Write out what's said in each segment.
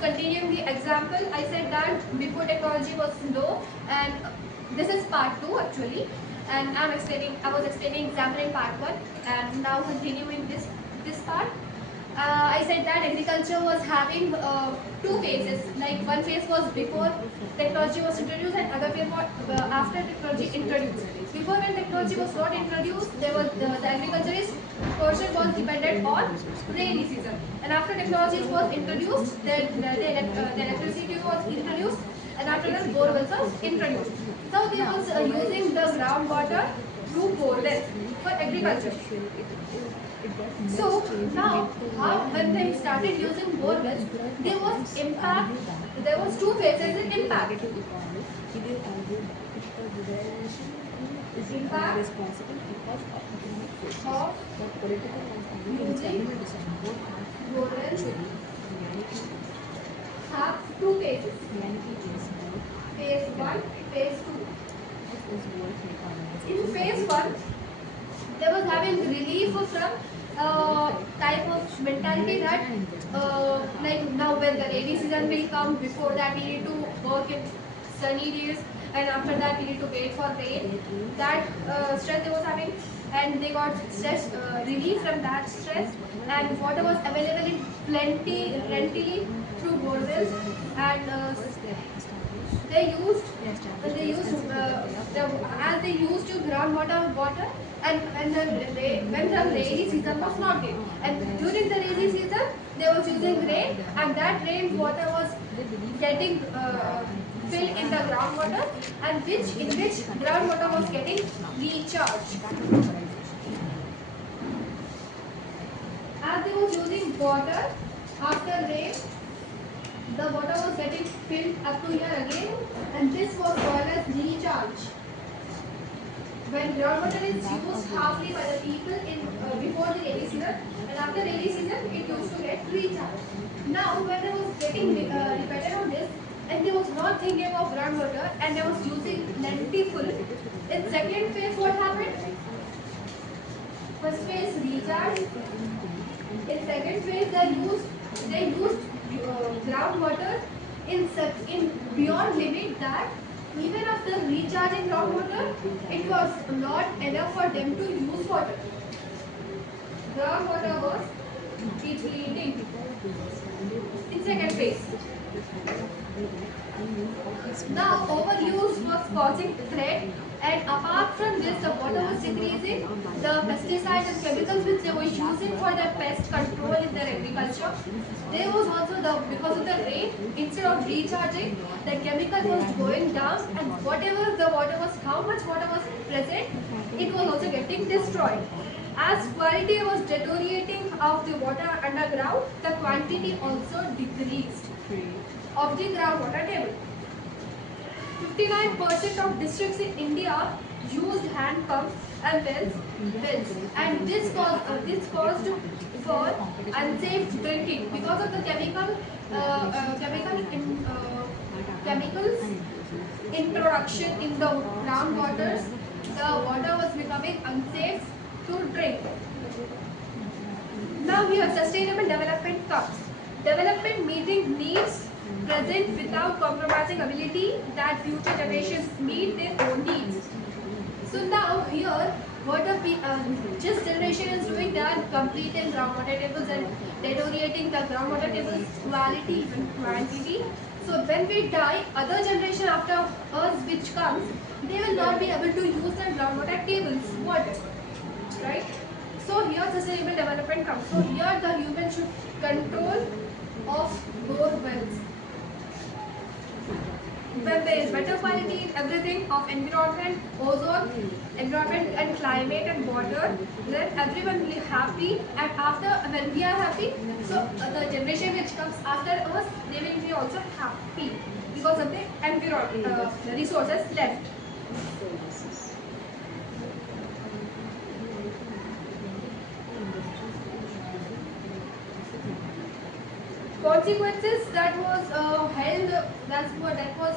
continuing the example, I said that before technology was low, and this is part 2 actually, and I was explaining example in part 1, and now continuing this part. I said that agriculture was having two phases. Like one phase was before technology was introduced, and other phase was after technology introduced. Before, when technology was not introduced, there was the agriculturist portion was dependent on rainy season, and after technology was introduced, then the electricity was introduced, and after that borewells was introduced. So they was using the groundwater through borewells for agriculture. So now, when they started using borewells, there was impact. There was two phases in impact. Impact of using borewells have two phases. Phase 1, phase 2. In phase 1, they was having relief from type of mentality that like now when the rainy season will come, before that we need to work in sunny days, and after that we need to wait for rain. That stress they was having, and they got stress relief from that stress, and water was available in plenty through borewells, and they used as they used to water, and when the rainy season was not there, and during the rainy season they was using rain, and that rain water was getting filled in the groundwater, and in which groundwater was getting recharged. As they was using water after rain, the water was getting filled up to here again, and this was called as recharge. When groundwater is used halfly by the people in before the rainy season, and after rainy season it used to get recharged. Now when they was getting dependent on this, and they was not thinking of groundwater, and they was using plentiful. In second phase, what happened? First phase recharge. In second phase, they used groundwater in beyond limit, that even after recharging groundwater, it was not enough for them to use water. Groundwater was depleting in second phase. Now overuse was causing threat, and apart from this, the water was decreasing. The pesticides and chemicals which they were using for the pest control in their agriculture, there was also because of the rain, instead of recharging, the chemical was going down, and whatever the water was, how much water was present, it was also getting destroyed. As quality was deteriorating of the water underground, the quantity also decreased of the groundwater table. 59% of districts in India used hand pumps and wells, and this caused for unsafe drinking because of the chemicals introduction in the groundwaters. The water was becoming unsafe to drink. Now here sustainable development comes. Development meeting needs present without compromising ability that future generations meet their own needs. So now here, what this generation is doing, they are completing groundwater tables and deteriorating the groundwater tables quality and quantity. So when we die, other generation after us which comes, they will not be able to use the groundwater tables water, right? So here sustainable development comes. So here the human should control of bore wells. When there is better quality in everything of environment, ozone, environment and climate and water, then everyone will be happy, and after when we are happy, so the generation which comes after us, they will be also happy because of the environment, the resources left. Consequences that was held, that was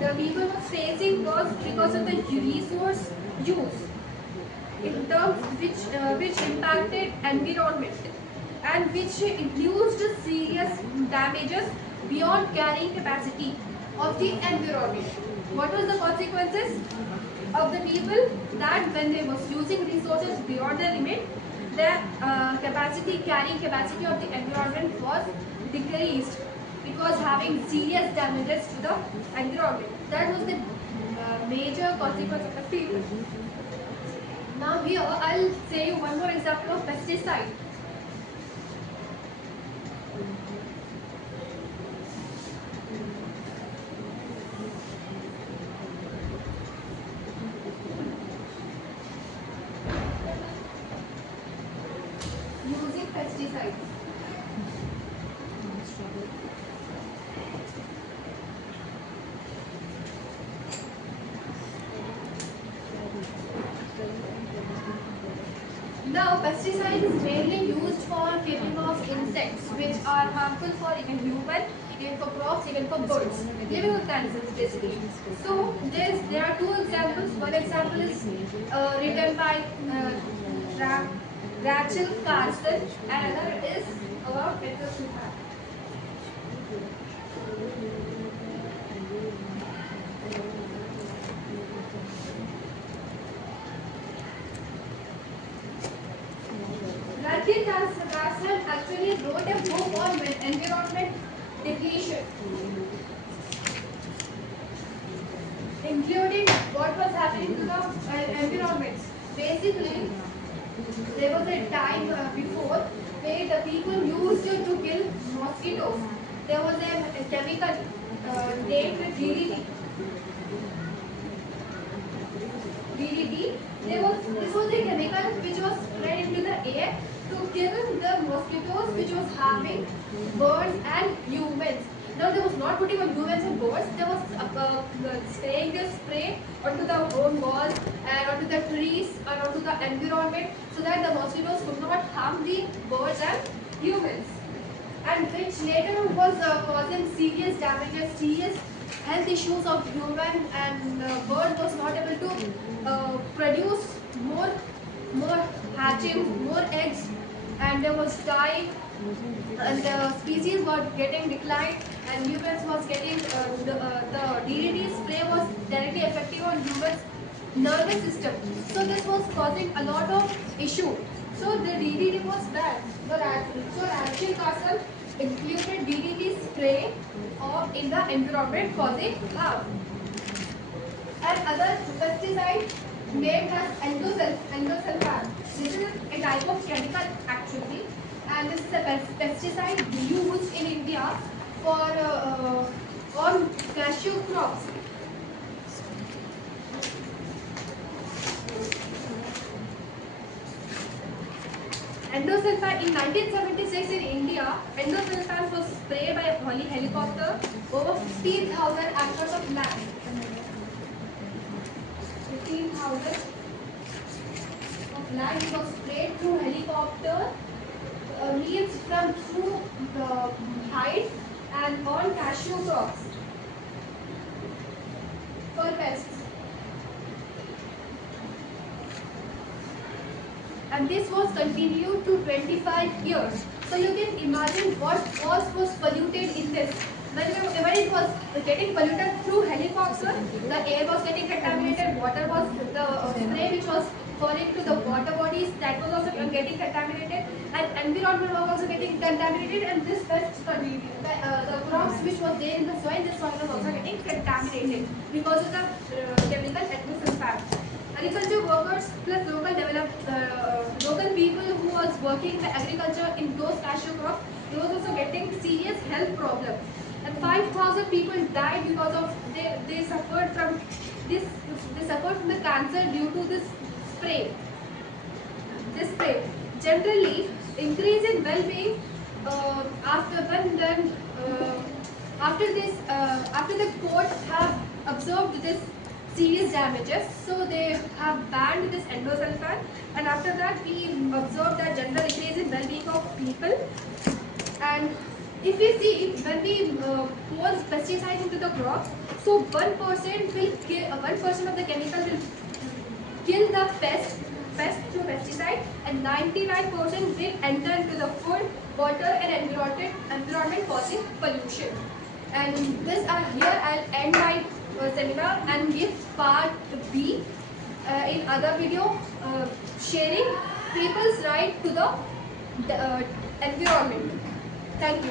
the people were facing was because of the resource use in terms which impacted environment, and which induced serious damages beyond carrying capacity of the environment. What was the consequences of the people? That when they was using resources beyond their limit, their carrying capacity of the environment was decreased, because having serious damages to the environment. That was the major consequence of the people. Now here I'll say you one more example of pesticide. Using pesticides. Now, pesticide is mainly used for killing of insects which are harmful for even human, even for crops, even for birds, living organisms basically. So, there are two examples. One example is written by Rachel Carson, and another is about Peter Suhan. Carson actually wrote a book on environment depletion, including what was happening to the environment. Basically, there was a time before where the people used to kill mosquitoes. There was a chemical named DDT. DDT. This was a chemical which was spread into the air to kill the mosquitoes, which was harming birds and humans. Now they was not putting on humans and birds. They was spraying the spray onto the own walls and onto the trees and onto the environment, so that the mosquitoes could not harm the birds and humans. And which later was causing serious damages, serious health issues of human, and bird was not able to produce more hatching, more eggs, and there was dying, and the species were getting declined, and humans was getting the DDT spray was directly affecting on humans nervous system. So this was causing a lot of issue. So the DDT was bad. So Rachel Carson included DDT spray in the environment causing harm. And other pesticide named as endosulfan. This is a type of chemical actually, and this is a pesticide used in India for on cashew crops. Endosulfan in 1976 in India, endosulfan was sprayed by a helicopter over 15,000 acres of land. 15,000 of land was sprayed through helicopter, means from through the height and on cashew crops for pests. And this was continued to 25 years. So you can imagine what was polluted in this. Whenever it was getting polluted through helicopter, the air was getting contaminated, water was, the spray which was falling to the water bodies, that was also getting contaminated, and environment was also getting contaminated, and this pest, the crops which was there in the soil was also getting contaminated because of the chemical endosulfan. Agriculture workers plus local people who was working in agriculture in those cashew crops, they was also getting serious health problems. And 5,000 people died because of they suffered from this. They suffered from the cancer due to this spray. This spray generally increase in well-being after the court have observed this serious damages, so they have banned this endosulfan, and after that we observed that general increase in well-being of people. And if we see, when we pour pesticides into the crop, so 1% will kill, 1% of the chemical will kill the pest, pest through pesticide, and 99% will enter into the food, water and environment causing pollution. And this here I'll end my seminar and give part B in other video, sharing people's right to the environment. Thank you.